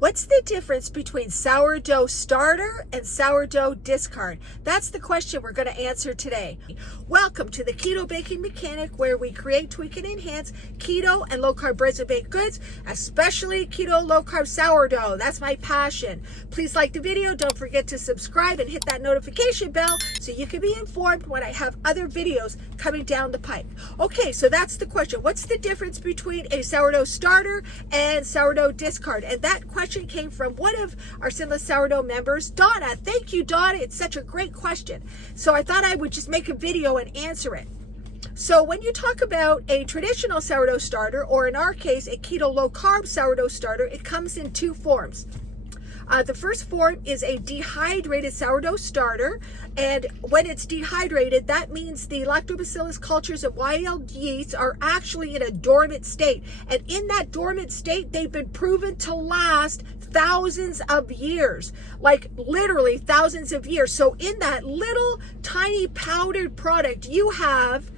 What's the difference between sourdough starter and sourdough discard? That's the question we're going to answer today. Welcome to the Keto Baking Mechanic, where we create, tweak, and enhance keto and low-carb breads and baked goods, especially keto low-carb sourdough. That's my passion. Please like the video. Don't forget to subscribe and hit that notification bell so you can be informed when I have other videos coming down the pipe. Okay, so that's the question. What's the difference between a sourdough starter and sourdough discard? And that question came from one of our Sinless Sourdough members, Donna. Thank you, Donna. It's such a great question. So I thought I would just make a video and answer it. So when you talk about a traditional sourdough starter, or in our case, a keto low-carb sourdough starter, it comes in two forms. The first form is a dehydrated sourdough starter, and when it's dehydrated, that means the lactobacillus cultures and wild yeast are actually in a dormant state, and in that dormant state, they've been proven to last thousands of years, like literally thousands of years. So in that little tiny powdered product, you have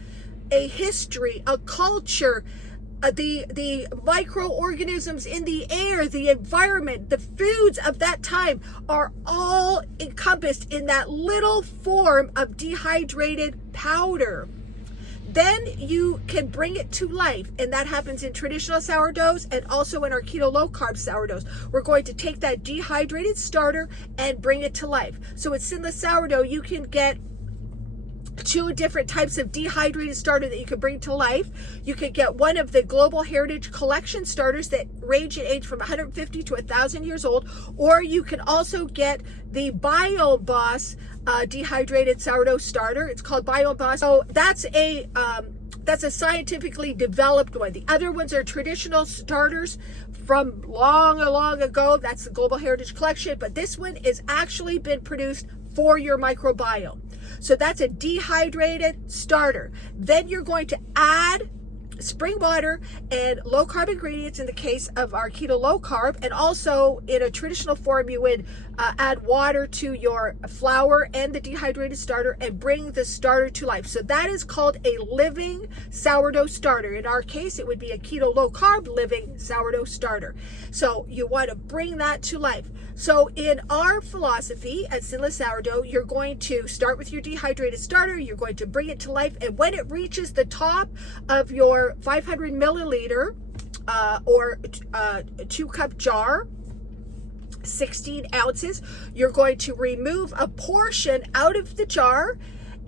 a history, a culture, the microorganisms in the air, the environment, the foods of that time are all encompassed in that little form of dehydrated powder. Then you can bring it to life, and that happens in traditional sourdoughs and also in our keto low-carb sourdoughs. We're going to take that dehydrated starter and bring it to life. So with Sinless Sourdough, you can get two different types of dehydrated starter that you can bring to life. You could get one of the Global Heritage Collection starters that range in age from 150 to 1,000 years old, or you can also get the BioBoss dehydrated sourdough starter. It's called BioBoss. So that's a scientifically developed one. The other ones are traditional starters from long ago. That's the Global Heritage Collection, but this one is actually been produced for your microbiome. So that's a dehydrated starter. Then you're going to add spring water and low carb ingredients in the case of our keto low carb, and also in a traditional form you would add water to your flour and the dehydrated starter and bring the starter to life. So that is called a living sourdough starter. In our case, it would be a keto low carb living sourdough starter. So you want to bring that to life. So in our philosophy at Sinless Sourdough, you're going to start with your dehydrated starter, you're going to bring it to life, and when it reaches the top of your 500 milliliter or 2-cup jar, 16 ounces, you're going to remove a portion out of the jar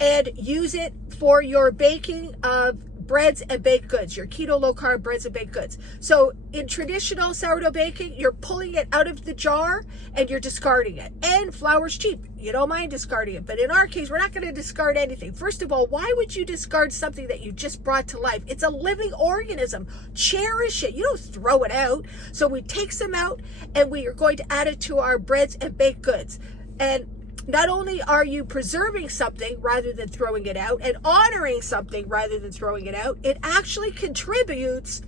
and use it for your baking of breads and baked goods, your keto low-carb breads and baked goods. So in traditional sourdough baking, you're pulling it out of the jar and you're discarding it. And flour's cheap. You don't mind discarding it. But in our case, we're not going to discard anything. First of all, why would you discard something that you just brought to life? It's a living organism. Cherish it. You don't throw it out. So we take some out and we are going to add it to our breads and baked goods. And not only are you preserving something rather than throwing it out and honoring something rather than throwing it out, it actually contributes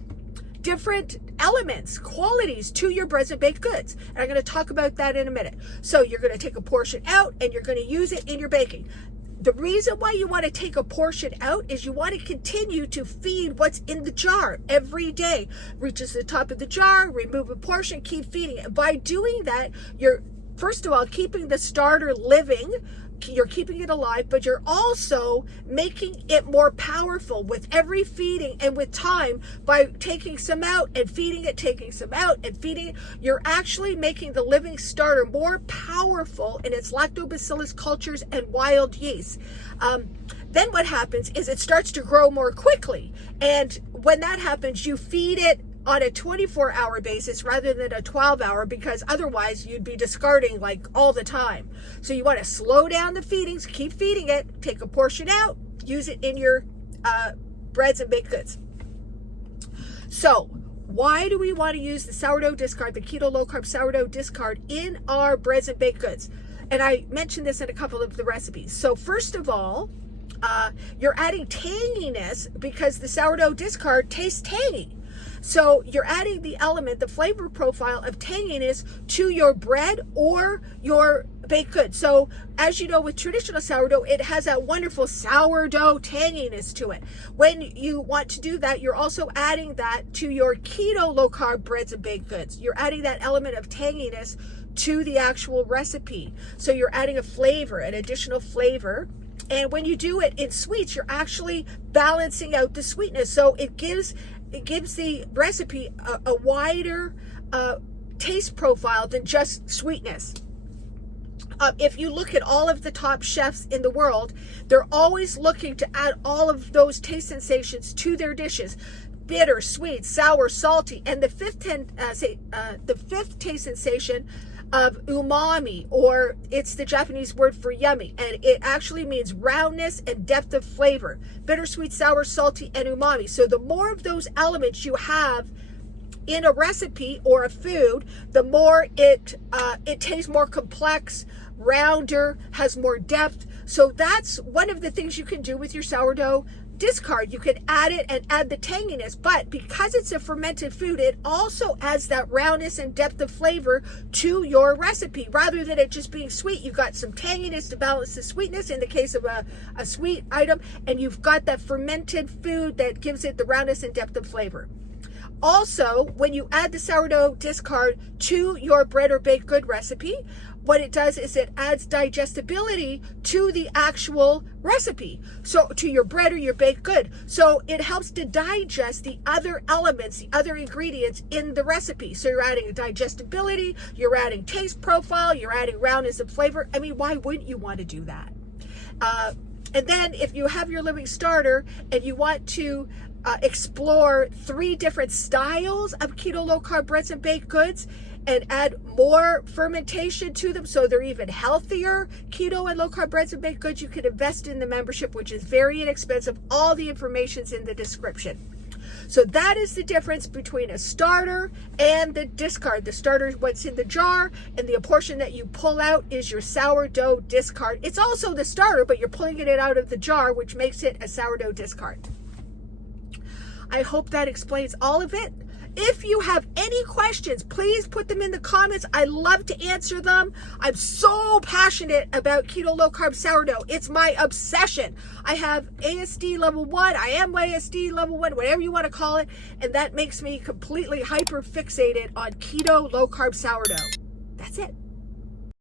different elements, qualities to your breads and baked goods. And I'm going to talk about that in a minute. So you're going to take a portion out and you're going to use it in your baking. The reason why you want to take a portion out is you want to continue to feed what's in the jar every day. Reaches the top of the jar, remove a portion, keep feeding it. By doing that, you're first of all keeping the starter living, you're keeping it alive, but you're also making it more powerful with every feeding and with time. By taking some out and feeding it, taking some out and feeding it, you're actually making the living starter more powerful in its lactobacillus cultures and wild yeast. Then what happens is it starts to grow more quickly, and when that happens, you feed it on a 24-hour basis rather than a 12-hour, because otherwise you'd be discarding like all the time. So you want to slow down the feedings, keep feeding it, take a portion out, use it in your breads and baked goods. So why do we want to use the sourdough discard, the keto low-carb sourdough discard in our breads and baked goods? And I mentioned this in a couple of the recipes. So first of all, you're adding tanginess because the sourdough discard tastes tangy. So you're adding the element, the flavor profile of tanginess to your bread or your baked good. So as you know, with traditional sourdough, it has that wonderful sourdough tanginess to it. When you want to do that, you're also adding that to your keto low carb breads and baked goods. You're adding that element of tanginess to the actual recipe. So you're adding a flavor, an additional flavor. And when you do it in sweets, you're actually balancing out the sweetness. So it gives the recipe a wider taste profile than just sweetness. If you look at all of the top chefs in the world, they're always looking to add all of those taste sensations to their dishes. Bitter, sweet, sour, salty, and the fifth taste sensation of umami, or it's the Japanese word for yummy, and it actually means roundness and depth of flavor. Bitter, sweet, sour, salty, and umami. So the more of those elements you have in a recipe or a food, the more it tastes more complex, rounder, has more depth. So that's one of the things you can do with your sourdough discard. You can add it and add the tanginess, but because it's a fermented food, it also adds that roundness and depth of flavor to your recipe. Rather than it just being sweet, you've got some tanginess to balance the sweetness in the case of a sweet item, and you've got that fermented food that gives it the roundness and depth of flavor. Also, when you add the sourdough discard to your bread or baked good recipe, what it does is it adds digestibility to the actual recipe, so to your bread or your baked good. So it helps to digest the other elements, the other ingredients in the recipe. So you're adding digestibility, you're adding taste profile, you're adding roundness and flavor. I mean, why wouldn't you want to do that? And then if you have your living starter and you want to explore 3 different styles of keto low carb breads and baked goods and add more fermentation to them so they're even healthier keto and low carb breads and baked goods, you can invest in the membership, which is very inexpensive. All the information's in the description. So that is the difference between a starter and the discard. The starter is what's in the jar, and the portion that you pull out is your sourdough discard. It's also the starter, but you're pulling it out of the jar, which makes it a sourdough discard. I hope that explains all of it. If you have any questions, please put them in the comments. I love to answer them. I'm so passionate about keto low carb sourdough. It's my obsession. I have ASD level 1. I am ASD level 1, whatever you want to call it. And that makes me completely hyper fixated on keto low carb sourdough. That's it.